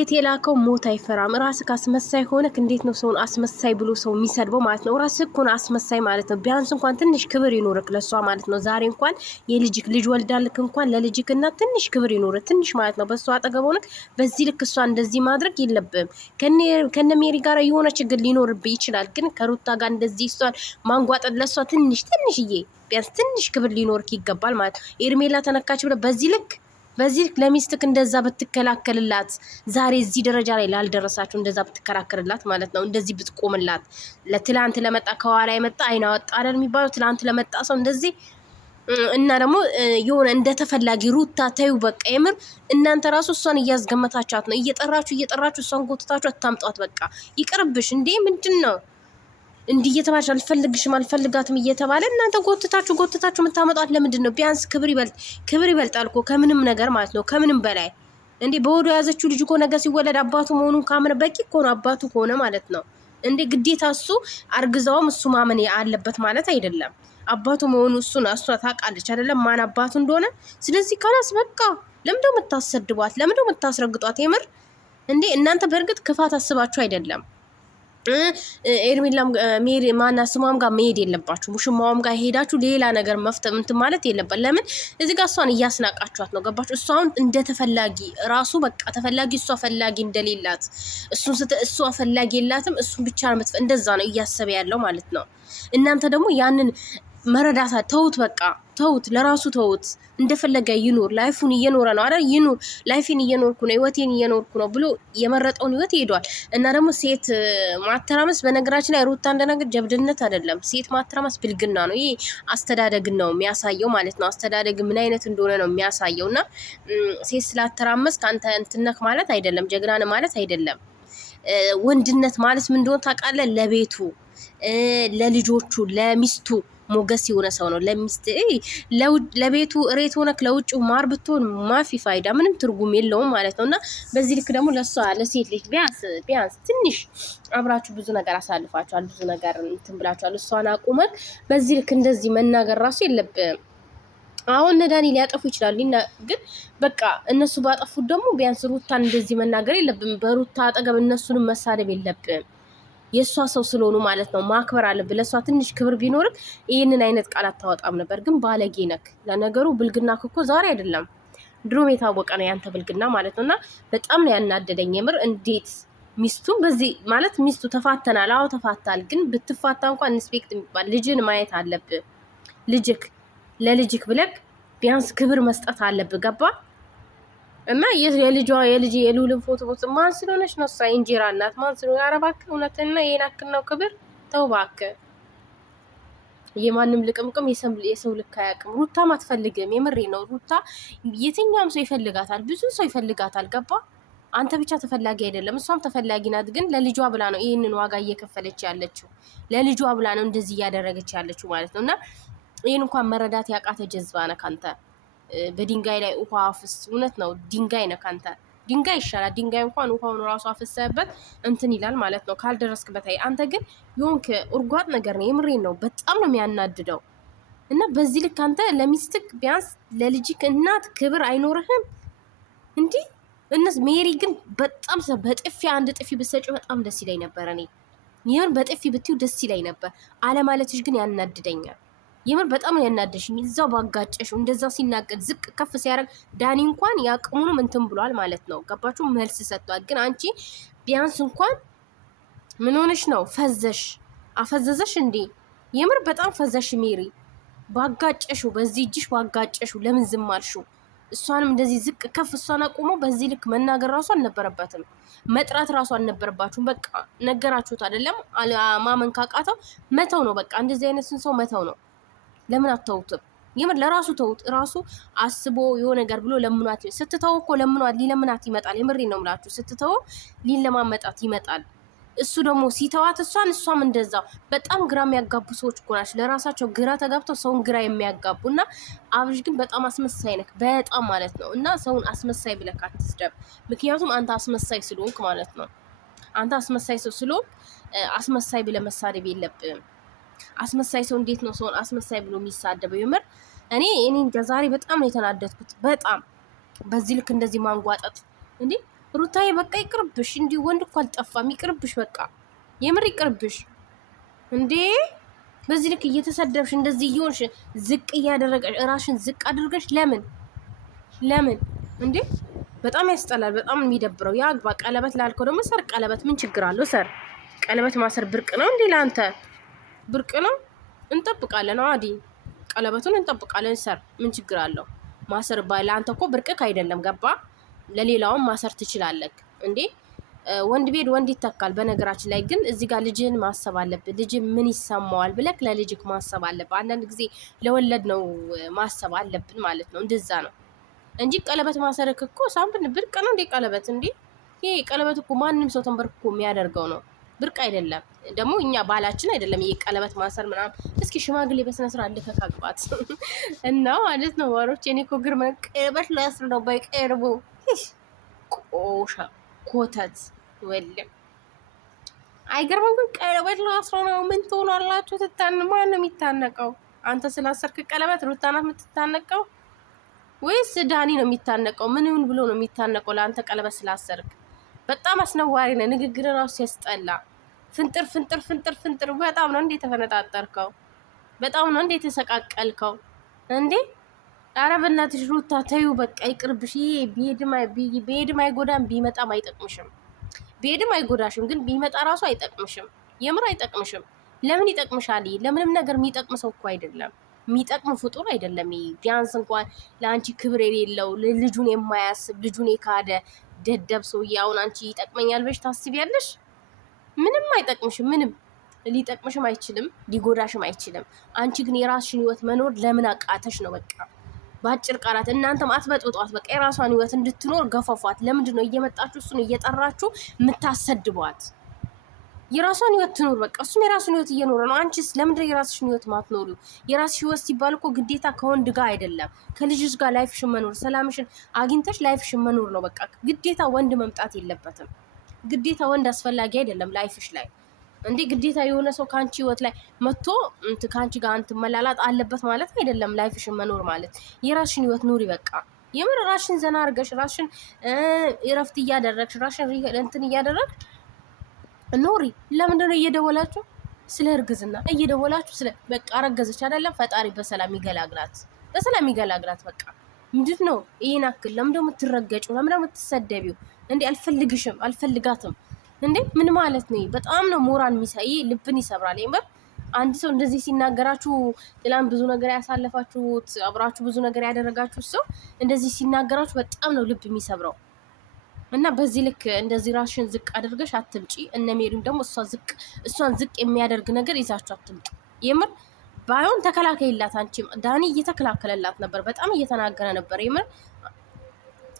ሴት የላከው ሞት አይፈራም። ራስህ አስመሳይ ሆነክ እንዴት ነው ሰውን አስመሳይ ብሎ ሰው የሚሰድበው ማለት ነው? ራስህ እኮ ነው አስመሳይ ማለት ነው። ቢያንስ እንኳን ትንሽ ክብር ይኖርክ ለሷ ማለት ነው። ዛሬ እንኳን የልጅክ ልጅ ወልዳልክ እንኳን ለልጅክና ትንሽ ክብር ይኖርክ ትንሽ ማለት ነው። በሷ አጠገብ ሆነክ በዚህ ልክ እሷ እንደዚህ ማድረግ የለብህም። ከነ ሜሪ ጋር የሆነ ችግር ሊኖርብህ ይችላል፣ ግን ከሩታ ጋር እንደዚህ እሷን ማንጓጠጥ ለሷ ትንሽዬ ቢያንስ ትንሽ ክብር ሊኖርክ ይገባል ማለት ነው። ኤርሜላ ተነካች ብለህ በዚህ ለሚስትክ እንደዛ ብትከላከልላት ዛሬ እዚህ ደረጃ ላይ ላልደረሳችሁ እንደዛ ብትከራከርላት ማለት ነው። እንደዚህ ብትቆምላት ለትላንት ለመጣ ከኋላ የመጣ አይና ወጣ አይደል የሚባለው? ትላንት ለመጣ ሰው እንደዚህ እና ደግሞ የሆነ እንደተፈላጊ ሩታ ተዩ በቃ የምር እናንተ ራሱ እሷን እያስገመታቻት ነው። እየጠራችሁ እሷን ጎትታችሁ አታምጧት። በቃ ይቅርብሽ እንዴ! ምንድን ነው እንዲህ እየተባለች አልፈልጋትም እየተባለ እናንተ ጎትታችሁ የምታመጣት ለምንድን ነው? ቢያንስ ክብር ይበልጣል እኮ ከምንም ነገር ማለት ነው። ከምንም በላይ እንዴ በወዶ የያዘችው ልጅ እኮ ነገር ሲወለድ አባቱ መሆኑን ካመነ በቂ እኮ ነው። አባቱ ከሆነ ማለት ነው እንዴ ግዴታ እሱ አርግዛውም እሱ ማመን አለበት ማለት አይደለም። አባቱ መሆኑ እሱን እሷ ታውቃለች አይደለም ማን አባቱ እንደሆነ። ስለዚህ ካላስ በቃ ለምንድነው የምታሰድቧት? ለምንድነው የምታስረግጧት? የምር እንዴ እናንተ በእርግጥ ክፋት አስባችሁ አይደለም። ኤርሚላም ሜሪ ማና ስሟም ጋር መሄድ የለባችሁ። ሙሽማውም ጋር ሄዳችሁ ሌላ ነገር መፍጠም እንትን ማለት የለበት። ለምን እዚህ ጋር እሷን እያስናቃችኋት ነው? ገባችሁ? እሷን እንደተፈላጊ ራሱ በቃ ተፈላጊ እሷ ፈላጊ እንደሌላት እሷ ፈላጊ የላትም እሱን ብቻ ነው እንደዛ ነው እያሰበ ያለው ማለት ነው። እናንተ ደግሞ ያንን መረዳታ ተውት፣ በቃ ተውት፣ ለራሱ ተውት። እንደፈለገ ይኑር፣ ላይፉን እየኖረ ነው አይደል? ይኑር፣ ላይፌን እየኖርኩ ነው፣ ህይወቴን እየኖርኩ ነው ብሎ የመረጠውን ህይወት ይሄዷል። እና ደግሞ ሴት ማተራመስ በነገራችን ላይ ሩታ እንደነገር ጀብድነት አይደለም። ሴት ማተራመስ ብልግና ነው። ይሄ አስተዳደግን ነው የሚያሳየው ማለት ነው። አስተዳደግ ምን አይነት እንደሆነ ነው የሚያሳየው። እና ሴት ስላተራመስ ከአንተ እንትነክ ማለት አይደለም፣ ጀግናን ማለት አይደለም። ወንድነት ማለት ምን እንደሆነ ታውቃለህ? ለቤቱ ለልጆቹ ለሚስቱ ሞገስ የሆነ ሰው ነው። ለቤቱ እሬት ሆነክ ለውጭ ማር ብትሆን ማፊ ፋይዳ ምንም ትርጉም የለውም ማለት ነው። እና በዚህ ልክ ደግሞ ለሷ ለሴት ልጅ ቢያንስ ትንሽ አብራችሁ ብዙ ነገር አሳልፋችኋል፣ ብዙ ነገር እንትን ብላችኋል። እሷን አቁመክ በዚህ ልክ እንደዚህ መናገር ራሱ የለብህም። አሁን ነዳኒ ሊያጠፉ ይችላሉ፣ ግን በቃ እነሱ ባጠፉት ደግሞ ቢያንስ ሩታን እንደዚህ መናገር የለብህም። በሩታ አጠገብ እነሱንም መሳደብ የለብህም። የእሷ ሰው ስለሆኑ ማለት ነው ማክበር አለብህ። ለእሷ ትንሽ ክብር ቢኖርክ ይህንን አይነት ቃል አታወጣም ነበር። ግን ባለጌ ነክ። ለነገሩ ብልግና እኮ ዛሬ አይደለም ድሮም የታወቀ ነው ያንተ ብልግና ማለት ነው። እና በጣም ነው ያናደደኝ የምር። እንዴት ሚስቱን በዚህ ማለት ሚስቱ ተፋተናል። አዎ ተፋታል። ግን ብትፋታ እንኳን ኢንስፔክት የሚባል ልጅን ማየት አለብህ። ለልጅክ ብለክ ቢያንስ ክብር መስጠት አለብህ። ገባ? እና የልዑልን ፎቶ ማን ስለሆነች ነው? እሷ እንጀራ እናት ማን ስለሆነ? ኧረ እባክህ እውነትና ይሄን አክል ነው ክብር? ተው እባክህ። የማንም ልቅምቅም የሰው ልክ አያውቅም። ሩታም አትፈልግም። የምሬ ነው። ሩታ የትኛውም ሰው ይፈልጋታል፣ ብዙ ሰው ይፈልጋታል። ገባ? አንተ ብቻ ተፈላጊ አይደለም፣ እሷም ተፈላጊ ናት። ግን ለልጇ ብላ ነው ይህንን ዋጋ እየከፈለች ያለችው። ለልጇ ብላ ነው እንደዚህ እያደረገች ያለችው ማለት ነው። እና ይህን እንኳን መረዳት ያቃተ ጀዝባ ነህ አንተ። በድንጋይ ላይ ውሃ አፍስ። እውነት ነው፣ ድንጋይ ነህ አንተ። ድንጋይ ይሻላል። ድንጋይ እንኳን ውሃውን ራሱ አፍሰህበት እንትን ይላል ማለት ነው ካልደረስክበት። አንተ ግን የሆንክ እርጓጥ ነገር ነው። የምሬን ነው። በጣም ነው የሚያናድደው። እና በዚህ ልክ አንተ ለሚስትክ ቢያንስ ለልጅክ እናት ክብር አይኖርህም እንዲህ። ሜሪ ግን በጣም በጥፊ አንድ ጥፊ ብትሰጪው በጣም ደስ ይለኝ ነበር። እኔ ይሄን በጥፊ ብትዩ ደስ ይለኝ ነበር። አለማለትሽ ግን ያናድደኛል። የምር በጣም ነው ያናደሽኝ። እዛው ባጋጨሽው እንደዛ ሲናገር ዝቅ ከፍ ሲያደርግ ዳኒ እንኳን ያቅሙንም እንትን ብሏል ማለት ነው። ገባችሁ? መልስ ሰጥቷል። ግን አንቺ ቢያንስ እንኳን ምን ሆነሽ ነው? አፈዘዘሽ እንዴ? የምር በጣም ፈዘሽ ሜሪ። ባጋጨሽው በዚህ እጅሽ ባጋጨሽው ለምን ዝም አልሽው? እሷንም እንደዚህ ዝቅ ከፍ እሷን አቁሞ በዚህ ልክ መናገር ራሱ አልነበረበትም። መጥራት ራሱ አልነበረባችሁም። በቃ ነገራችሁት አይደለም? ማመን ካቃተው መተው ነው። በቃ እንደዚህ አይነትን ሰው መተው ነው። ለምን አተውትም? የምር ለራሱ ተውት። ራሱ አስቦ የሆነ ነገር ብሎ ለምኗት። ስትተው እኮ ለምኗት ሊለምናት ይመጣል። የምሬ ነው የምላችሁ። ስትተው ሊለማመጣት ይመጣል። እሱ ደግሞ ሲተዋት እሷም እንደዛ። በጣም ግራ የሚያጋቡ ሰዎች እኮ ናቸው። ለራሳቸው ግራ ተጋብተው ሰውን ግራ የሚያጋቡ። እና አብርሽ ግን በጣም አስመሳይ ነክ፣ በጣም ማለት ነው። እና ሰውን አስመሳይ ብለህ አትስደብ። ምክንያቱም አንተ አስመሳይ ስለሆንክ ማለት ነው። አንተ አስመሳይ ሰው ስለሆንክ አስመሳይ ብለህ መሳደብ የለብህም። አስመሳይ ሰው እንዴት ነው ሰውን አስመሳይ ብሎ የሚሳደበው? የምር እኔ ዛሬ በጣም ነው የተናደድኩት። በጣም በዚህ ልክ እንደዚህ ማንጓጠጥ እንዴ! ሩታዬ በቃ ይቅርብሽ። እንዲህ ወንድ እኮ አልጠፋም። ይቅርብሽ፣ በቃ የምር ይቅርብሽ። እንዴ በዚህ ልክ እየተሰደብሽ እንደዚህ እየሆንሽ ዝቅ እያደረገሽ ራሽን ዝቅ አድርገሽ ለምን እንዴ? በጣም ያስጠላል። በጣም የሚደብረው። ያ አግባ። ቀለበት ላልከው ደግሞ ሰር ቀለበት ምን ችግር አለው? ሰር ቀለበት ማሰር ብርቅ ነው እንዴ? ለአንተ ብርቅ ነው? እንጠብቃለን። አዲ ቀለበቱን እንጠብቃለን። ሰር ምን ችግር አለው? ማሰር ለአንተ እኮ ብርቅክ አይደለም። ገባ? ለሌላውም ማሰር ትችላለህ እንዴ? ወንድ ቤት ወንድ ይተካል። በነገራችን ላይ ግን እዚህ ጋር ልጅን ማሰብ አለብን። ልጅ ምን ይሰማዋል ብለክ ለልጅክ ማሰብ አለብን። አንዳንድ ጊዜ ለወለድ ነው ማሰብ አለብን ማለት ነው። እንደዛ ነው እንጂ ቀለበት ማሰርክ እኮ ሳምፕል ብርቅ ነው እንዴ? ቀለበት እንዴ? ይሄ ቀለበት እኮ ማንም ሰው ተንበርክኮ የሚያደርገው ነው። ብርቅ አይደለም። ደግሞ እኛ ባላችን አይደለም ይሄ ቀለበት ማሰር ምናምን። እስኪ ሽማግሌ በስነ ስርዓት ልከካቅባት እና ማለት ነው። ወሮች እኔ እኮ ግርመ ቀለበት ላስር ነው ባይቀርቡ ቆሻ ኮተት ወለም አይገርምም? ግን ቀለበት ላስር ነው። ምን ትሆናላችሁ? ማን ነው የሚታነቀው? አንተ ስላሰርክ ቀለበት ሩታ ናት የምትታነቀው ወይስ ዳኒ ነው የሚታነቀው? ምን ይሁን ብሎ ነው የሚታነቀው? ለአንተ ቀለበት ስላሰርክ በጣም አስነዋሪ ነው። ንግግር ራሱ ያስጠላ። ፍንጥር ፍንጥር ፍንጥር ፍንጥር። በጣም ነው እንዴ ተፈነጣጠርከው? በጣም ነው እንዴ ተሰቃቀልከው እንዴ? ኧረ በእናትሽ ሩታ ተይው በቃ ይቅርብሽ። ይሄ ቢሄድም አይጎዳም፣ ቢመጣም አይጠቅምሽም። ቢሄድም አይጎዳሽም፣ ግን ቢመጣ ራሱ አይጠቅምሽም። የምር አይጠቅምሽም። ለምን ይጠቅምሻል? ለምንም ነገር የሚጠቅም ሰው እኮ አይደለም። የሚጠቅም ፍጡር አይደለም። ቢያንስ እንኳን ለአንቺ ክብር የሌለው ልጁን የማያስብ ልጁን የካደ ደደብ ሰውዬ አሁን አንቺ ይጠቅመኛል ብለሽ ታስቢያለሽ? ምንም አይጠቅምሽም። ምንም ሊጠቅምሽም አይችልም፣ ሊጎዳሽም አይችልም። አንቺ ግን የራስሽን ህይወት መኖር ለምን አቃተሽ ነው በቃ። በአጭር ቃላት እናንተም አትበጥብጧት። በቃ የራሷን ህይወት እንድትኖር ገፈፏት። ለምንድን ነው እየመጣችሁ እሱን እየጠራችሁ የምታሰድቧት? የራሷን ህይወት ትኖር በቃ። እሱም የራሱን ህይወት እየኖረ ነው። አንቺስ ለምንድን ነው የራስሽን ህይወት ማትኖሪው? የራስሽ ህይወት ሲባል እኮ ግዴታ ከወንድ ጋር አይደለም፣ ከልጅሽ ጋር ላይፍሽን መኖር፣ ሰላምሽን አግኝተሽ ላይፍሽን መኖር ነው በቃ። ግዴታ ወንድ መምጣት የለበትም። ግዴታ ወንድ አስፈላጊ አይደለም ላይፍሽ ላይ እንዴ። ግዴታ የሆነ ሰው ከአንቺ ህይወት ላይ መጥቶ ከአንቺ ጋር መላላጥ አለበት ማለት አይደለም። ላይፍሽን መኖር ማለት የራስሽን ህይወት ኑሪ በቃ። የምር ራስሽን ዘና አድርገሽ ራስሽን እረፍት እያደረግሽ ራስሽን እንትን እያደረግሽ ኖሪ። ለምንድን ነው እየደወላችሁ ስለ እርግዝና እየደወላችሁ ስለ በቃ አረገዘች አይደለም? ፈጣሪ በሰላም ይገላግላት፣ በሰላም ይገላግላት። በቃ ምንድን ነው ይሄን አክል? ለምን ደግሞ የምትረገጪው? ለምን ደግሞ የምትሰደቢው? እንዴ አልፈልግሽም፣ አልፈልጋትም እንዴ ምን ማለት ነው? በጣም ነው ሞራል የሚሳይ፣ ልብን ይሰብራል። ይምር አንድ ሰው እንደዚህ ሲናገራችሁ፣ ሌላም ብዙ ነገር ያሳለፋችሁት አብራችሁ ብዙ ነገር ያደረጋችሁ ሰው እንደዚህ ሲናገራችሁ በጣም ነው ልብ የሚሰብረው። እና በዚህ ልክ እንደዚህ ራስሽን ዝቅ አድርገሽ አትምጪ። እነ ሜሪም ደግሞ እሷን ዝቅ የሚያደርግ ነገር ይዛችሁ አትምጪ። የምር ባይሆን ተከላከይላት። አንቺም ዳኒ እየተከላከለላት ነበር፣ በጣም እየተናገረ ነበር። የምር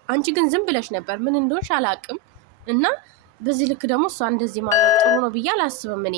አንቺ ግን ዝም ብለሽ ነበር፣ ምን እንደሆንሽ አላውቅም። እና በዚህ ልክ ደግሞ እሷ እንደዚህ ማለት ጥሩ ነው ብዬ አላስብም እኔ።